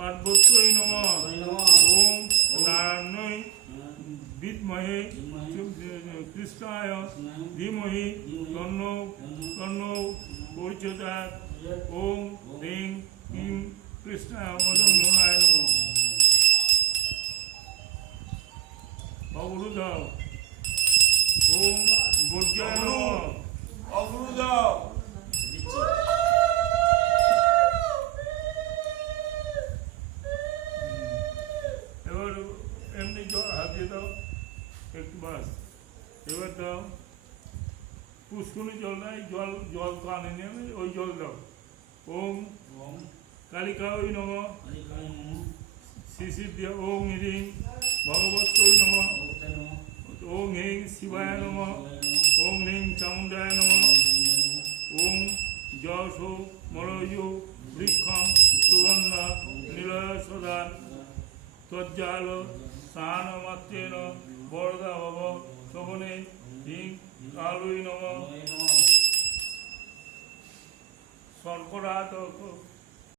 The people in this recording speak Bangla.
পার্বত্যই নমঃ ওম নারায়ণায় বিদ্মহে কৃষ্ণায় ধীমহি তন্নো প্রচোদয়াৎ ওম হ্রিং ক্লীং কৃষ্ণায় মদনমোহনায় নমঃ। অগুরুদাও ওম গর্জায় নমঃ। অগুরুদাও এবার এমনি জল হাত দিয়ে দাও একটু বাস। এবার দাও পুষ্কুনি জল নাই, জল জল তো আনেনি আমি, ওই জল দাও। ওম কালিকায় নমঃ। শিশির দিয়ে ওম হ্রিং ভগবত্তৈ নমঃ। ওম হ্রিং শিবায় নমঃ। ওম হ্রিং চামুণ্ডায় নমঃ। ওম যশো মলয়ো বৃক্ষং সুগন্ধ নিলয় সদা তজ্জাল স্নানমাত্রেণ বরদা ভব শোভনে হ্রিং কালৈ নমঃ। শর্করাত